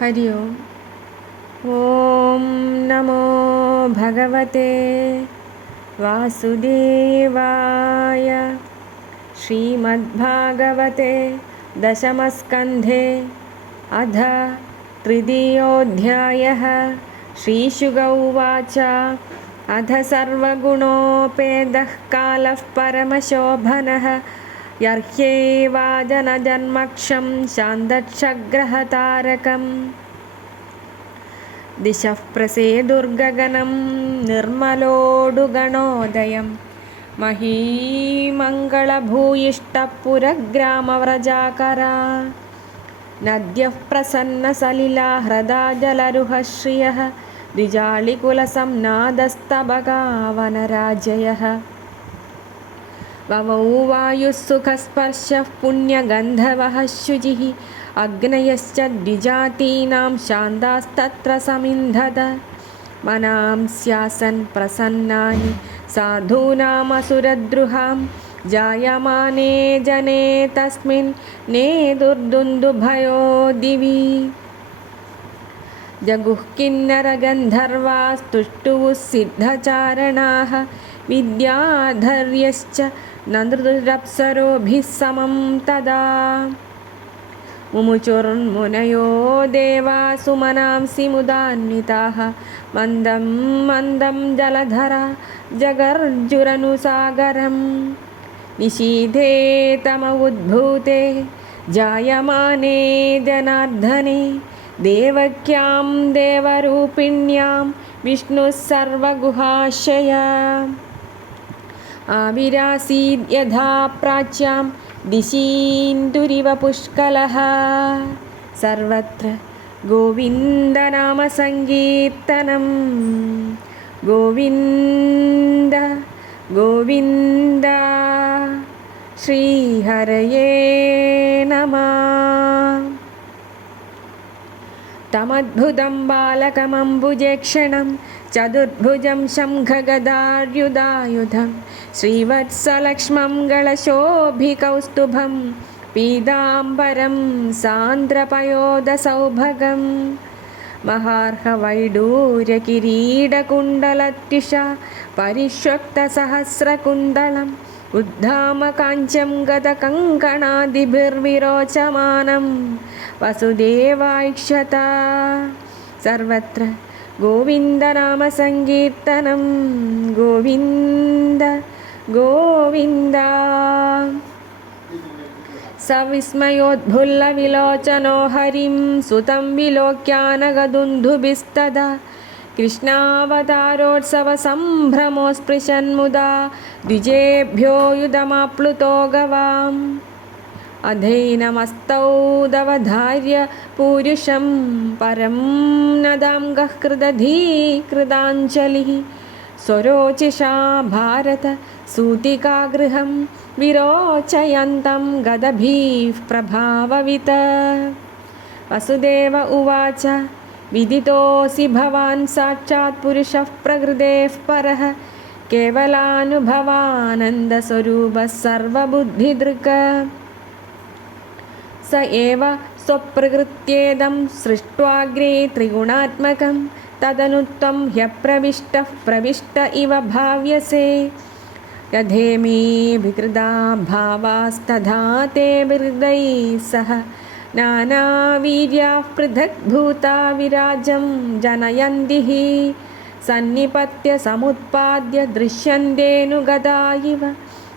हरि ओम्। ॐ नमो भगवते वासुदेवाय। श्रीमद्भागवते दशमस्कन्धे अध तृतीयोऽध्यायः। श्रीशुग उवाच अध सर्वगुणोपेदः कालः परमशोभनः यर्ह्यैवाजनजन्मक्षं शान्तक्षग्रहतारकम् दिशः प्रसेदुर्गगनं निर्मलोडुगणोदयं। महीमङ्गलभूयिष्टपुरग्रामव्रजाकरा। नद्यः प्रसन्नसलिला हृदा जलरुहश्रियः द्विजालिकुलसंनादस्तबगावनराजयः ववौ वायुः सुखस्पर्शः पुण्यगन्धवः शुचिः। अग्नयश्च द्विजातीनां शान्तास्तत्र समिन्धत। मनां स्यासन् प्रसन्नानि साधूनामसुरद्रुहां। जायमाने जने तस्मिन् नेदुर्दुन्दुभयो दिवि। जगुः किन्नरगन्धर्वास्तुष्टुः सिद्धचारणाः। विद्याधर्यश्च नन्दृरप्सरोभिः समं तदा मुमुचुर्मुनयो देवा सुमनांसि मुदान्विताः मन्दं मन्दं जलधरा जगर्जुरनुसागरं निशीधे तम उद्भूते जायमाने जनार्दने देवक्यां देवरूपिण्यां विष्णुः सर्वगुहाशया आविरासीद्यथा प्राच्यां दिशीन्दुरिव पुष्कलः। सर्वत्र गोविन्दनामसङ्कीर्तनं गोविन्द गोविन्द श्रीहरये नमः तमद्भुतं बालकमम्बुजेक्षणं चतुर्भुजं शङ्खगदार्युदायुधं श्रीवत्सलक्ष्मं गणशोभिकौस्तुभं पीताम्बरं सान्द्रपयोदसौभगं महार्हवैडूर्यकिरीडकुण्डलत्युषा परिष्वक्तसहस्रकुण्डलम् उद्धामकाञ्चं गतकङ्कणादिभिर्विरोचमानं वसुदेवाक्षता सर्वत्र गोविन्दनामसङ्कीर्तनं गोविन्द गोविन्द। सविस्मयोद्भुल्लविलोचनो हरिं सुतं विलोक्यानगदुन्धुभिस्तदा। कृष्णावतारोत्सवसम्भ्रमोऽस्पृशन्मुदा द्विजेभ्यो युधमाप्लुतो गवाम् अधैनमस्तौदवधार्य पूरुषं परं नदां गः कृदधीकृदाञ्जलिः स्वरोचिषा भारत सूतिकागृहं विरोचयन्तं गदभिः प्रभाववित। वसुदेव उवाच, विदितोऽसि भवान् साक्षात् पुरुषः प्रकृतेः परः। केवलानुभवानन्दस्वरूपः सर्वबुद्धिदृक्। स एव स्वप्रकृत्येदं सृष्ट्वाग्रे त्रिगुणात्मकं तदनु त्वं ह्यप्रविष्टः प्रविष्ट इव भाव्यसे। यधेमे विकृदा भावास्तथा ते हृदैः सह नानावीर्याः पृथग्भूता विराजं जनयन्तिः सन्निपत्य समुत्पाद्य दृश्यन्तेऽनुगता इव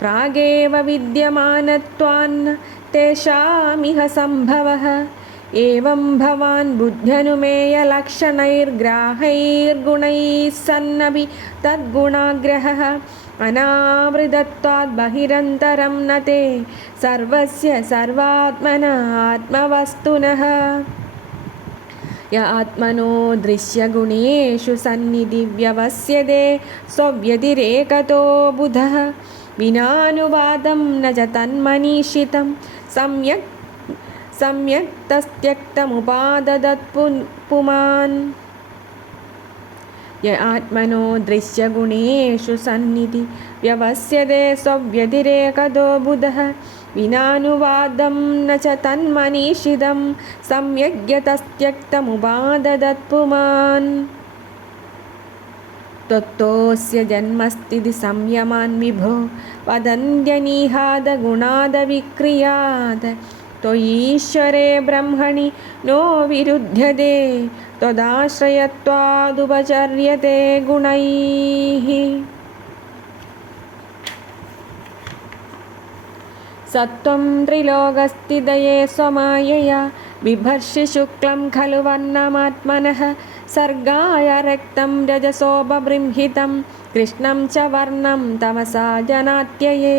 प्रागेव विद्यमानत्वान्न तेषामिह सम्भवः एवं भवान् बुद्ध्यनुमेयलक्षणैर्ग्राहैर्गुणैः सन्नपि तद्गुणाग्रहः। अनावृतत्वात् बहिरन्तरं न ते। सर्वस्य सर्वात्मना आत्मवस्तुनः। य आत्मनो दृश्यगुणेषु सन्निधिव्यवस्यते स्वव्यतिरेकतो बुधः। विनानुवादं न च तन्मनीषितं सम्यक् सम्यक् तस्त्यक्तमुपाददत्पु पुमान्। य आत्मनो दृश्यगुणेषु सन्निधि व्यवस्यते स्वव्यतिरेकतो बुधः। विनानुवादं न च तन्मनीषिदं। सम्यग्यतस्त्यक्तमुपाददत्पुमान् त्वत्तोऽस्य जन्मस्थिति संयमान् विभो वदन्त्यनीहादगुणादविक्रियात् त्वयीश्वरे ब्रह्मणि नो विरुध्यते त्वदाश्रयत्वादुपचर्यते गुणैः। सत्त्वं त्रिलोकस्थितये स्वमायया बिभर्षि शुक्लं खलु वर्णमात्मनः सर्गाय रक्तं रजसोपबृंहितं कृष्णं च वर्णं तमसा जनात्यये।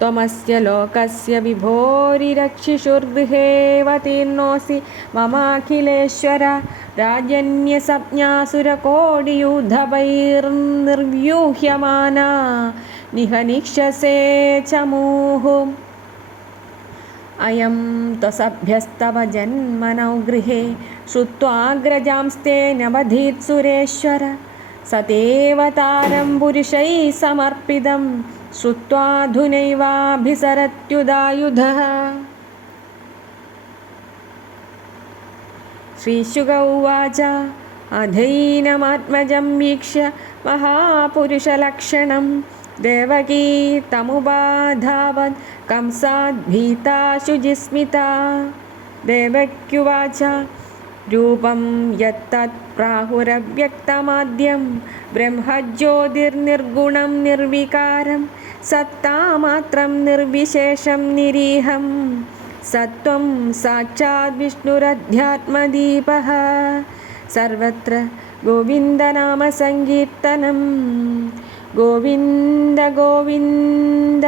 त्वमस्य लोकस्य विभोरिरक्षिषुर्गृहेऽवतीर्णोऽसि ममाखिलेश्वर राजन्यसंज्ञासुरकोटियूधवैर्निर्व्यूह्यमाना निहनिक्षसे मुहुः अयं त्वसभ्यस्तव जन्मनौ गृहे श्रुत्वाग्रजांस्ते नवधीत्सुरेश्वर सतेवतारं पुरुषैः समर्पितं श्रुत्वाधुनैवाभिसरत्युदायुधः श्रीशुक उवाच अधैनमात्मजं वीक्ष्य महापुरुषलक्षणं देवकी तमुबाधावत् कंसाद्भीता शुजिस्मिता देवक्युवाच रूपं यत्तत् प्राहुरव्यक्तमाद्यं ब्रह्मज्योतिर्निर्गुणं निर्विकारं सत्तामात्रं निर्विशेषं निरीहं सत्त्वं साक्षाद्विष्णुरध्यात्मदीपः सर्वत्र गोविन्दनामसङ्कीर्तनं गोविन्द गोविन्द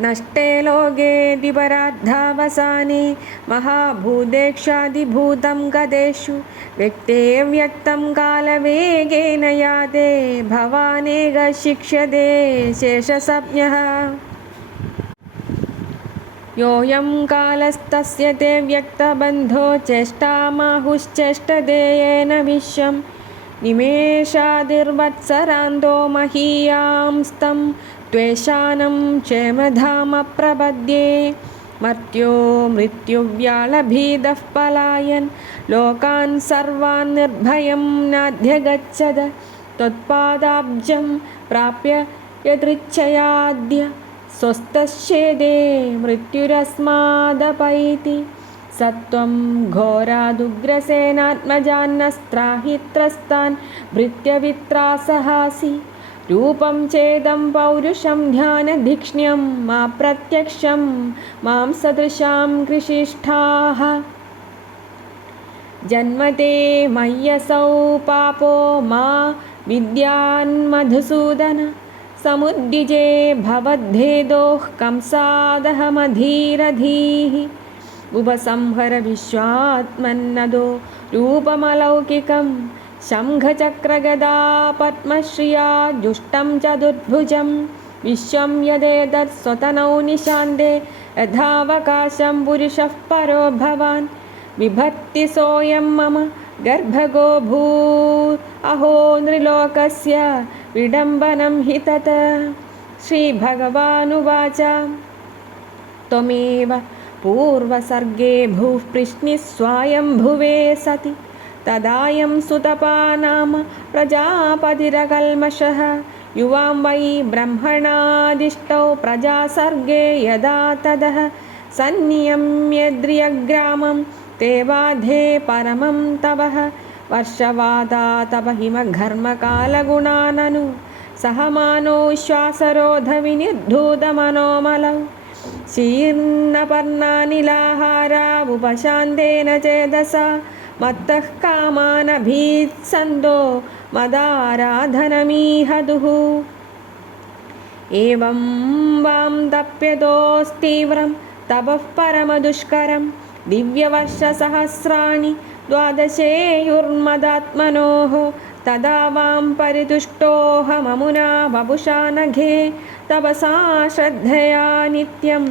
नष्टे लोके दिपराद्धावसाने महाभूतेक्षादिभूतं गदेषु व्यक्ते व्यक्तं कालवेगेन याते भवानेकः शिक्ष्यते शेषसंज्ञः योऽयं कालस्तस्य ते व्यक्तबन्धो चेष्टामाहुश्चेष्टते येन विश्वं निमेषादिर्वत्सरान्तो महीयांस्तं त्वेषानं क्षेमधामप्रपद्ये मर्त्यो मृत्युव्यालभीदः पलायन् लोकान् सर्वान् निर्भयं नाध्यगच्छद। त्वत्पादाब्जं प्राप्य यदृच्छयाद्य स्वस्तश्चेदे मृत्युरस्मादपैति सत्त्वं घोरादुग्रसेनात्मजान्नस्त्राहि त्रस्तान् भृत्यवित्रासहासि। रूपं चेदं पौरुषं ध्यानधिक्ष्ण्यं मा प्रत्यक्षं मां सदृशां कृषिष्ठाः। जन्मते मय्यसौ पापो मा विद्यान्मधुसूदन समुद्दिजे भवद्धेदोः कंसादहमधीरधीः उपसंहर विश्वात्मन्नदो रूपमलौकिकं शङ्खचक्रगदा पद्मश्रिया जुष्टं चतुर्भुजं विश्वं यदेतत् स्वतनौ निशान्ते यथावकाशं पुरुषः परो भवान्। विभक्ति सोऽयं मम गर्भगो भू अहो नृलोकस्य विडम्बनं हि तत्। श्रीभगवानुवाच। त्वमेव पूर्वसर्गे भूः पृश्निः स्वायम्भुवे सति तदायं सुतपा नाम प्रजापतिरकल्मषः युवां वै ब्रह्मणादिष्टौ प्रजासर्गे यदा तदः सन्नियम्यद्रियग्रामं तेवाधे परमं तवः वर्षवादा तव हिमघर्मकालगुणाननु सहमानो श्वासरोधविनिर्धूतमनोमलौ शीर्णपर्णानिलाहारावुपशान्तेन चेदसा मत्तः कामानभीत्सन्दो मदाराधनमीहदुः। एवं वां तप्यतोस्तीव्रं तपः परमदुष्करं दिव्यवर्षसहस्राणि द्वादशेयुर्मदात्मनोः तदा वां परितुष्टोऽहममुना वपुषा नघे तपसा श्रद्धया नित्यं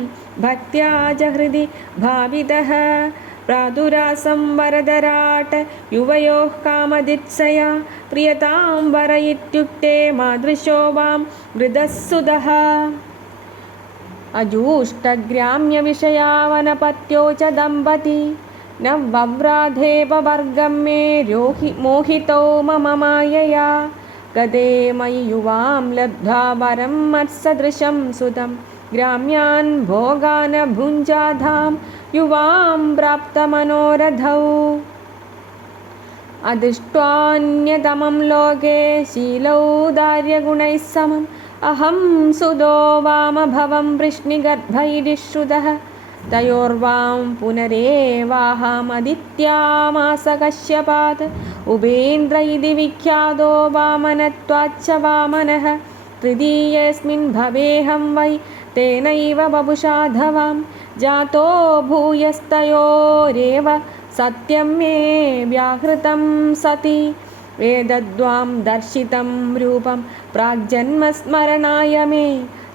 भक्त्या च हृदि भावितः प्रादुरासं वरदराट युवयोः कामदित्सया प्रियतां वर इत्युक्ते मादृशो वां मृदः सुदः अजूष्टग्राम्यविषयावनपत्यो च दम्पती न वव्राधेपवर्गं मे रोहि मोहितो मम मायया गदे मयि युवां लब्ध्वा वरं मत्सदृशं सुतं ग्राम्यान् भोगान् भुञ्जाधां युवां प्राप्तमनोरथौ अदृष्ट्वान्यतमं लोके शीलौदार्यगुणैः समम् अहं सुदो वामभवं वृष्णिगर्भैरिश्रुतः तयोर्वां पुनरेवाहमदित्यामासकश्यपात् उपेन्द्र इति विख्यातो वामनत्वाच्च वामनः तृतीयेऽस्मिन् भवेऽहं वै तेनैव बभुषाधवां जातो भूयस्तयोरेव सत्यं मे व्याहृतं सति वेदद्वां दर्शितं रूपं प्राग्जन्मस्मरणाय मे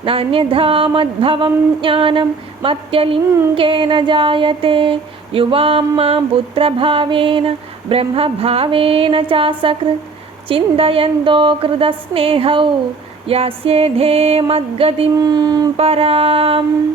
नान्यथा मद्भवं ज्ञानं मत्यलिङ्गेन जायते। युवां मां पुत्रभावेन ब्रह्मभावेन चासकृत् चिन्तयन्तो कृतस्नेहौ यास्येधे मद्गतिं पराम्।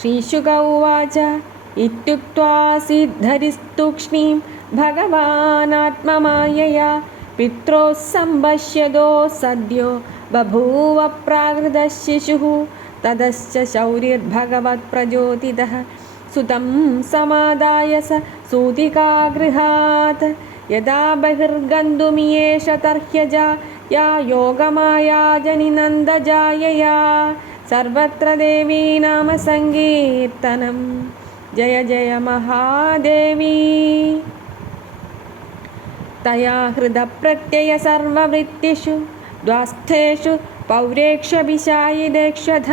श्रीशुक उवाच इत्युक्त्वा सिद्धरिस्तूक्ष्णीं भगवानात्ममायया पित्रोः सम्पश्यतो सद्यो बभूव प्राकृतशिशुः ततश्च शौर्यद्भगवत्प्रचोदितः सुतं समादाय स सूतिकागृहात्। यदा बहिर्गन्तुमियेष तर्ह्यजा या योगमाया जनिनन्दजायया सर्वत्र देवी नाम सङ्कीर्तनं जय जय महादेवी तया हृदप्रत्यय सर्ववृत्तिषु द्वास्थेषु पौरेक्षभिषायिदेक्षध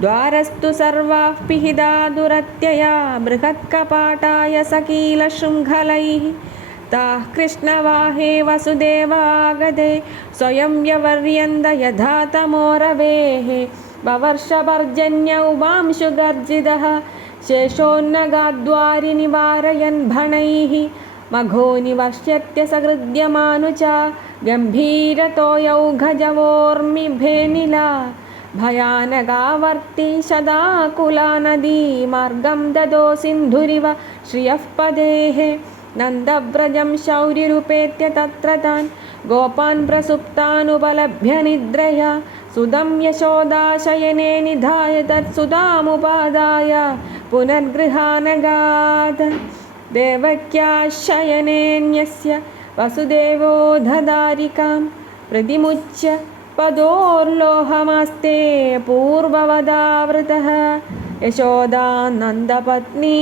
द्वारस्तु सर्वाः पिहिता दुरत्यया बृहत्कपाटाय सकीलशृङ्खलैः ताः कृष्णवाहे वसुदेवागदे स्वयं व्यवर्यन्द यथा तमोरवेः ववर्षपर्जन्य उमांशुगर्जितः शेषोन्नगाद्वारि निवारयन् भणैः मघो निवर्ष्यत्य सकृद्यमानुचा गम्भीरतो यौघजवोर्मिभेनिला भयानकावर्ति सदाकुला नदी मार्गं ददो सिन्धुरिव श्रियः पदेः नन्दव्रजं शौर्यरुपेत्य तत्र तान् गोपान् प्रसुप्तानुपलभ्य निद्रया सुदं यशोदाशयने निधाय तत्सुधामुपादाय पुनर्गृहानगात् देवक्याशयनेन्यस्य वसुदेवो ददारिकां प्रतिमुच्य पदोर्लोहमास्ते पूर्ववदावृतः यशोदानन्दपत्नी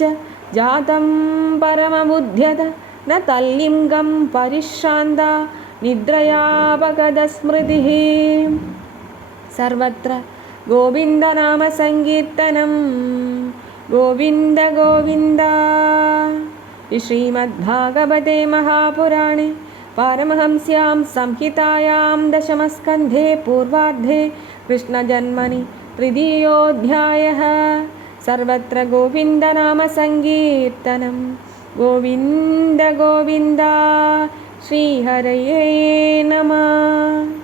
च जातं परमबुध्यत न तल्लिङ्गं परिश्रान्ता निद्रयापगदस्मृतिः सर्वत्र गोविन्दनामसङ्कीर्तनं गोविन्द गोविन्द। श्रीमद्भागवते महापुराणे पारमहंस्यां संहितायां दशमस्कन्धे पूर्वार्धे कृष्णजन्मनि तृतीयोऽध्यायः। सर्वत्र गोविन्दनामसङ्कीर्तनं गोविन्द गोविन्द श्रीहरये नमः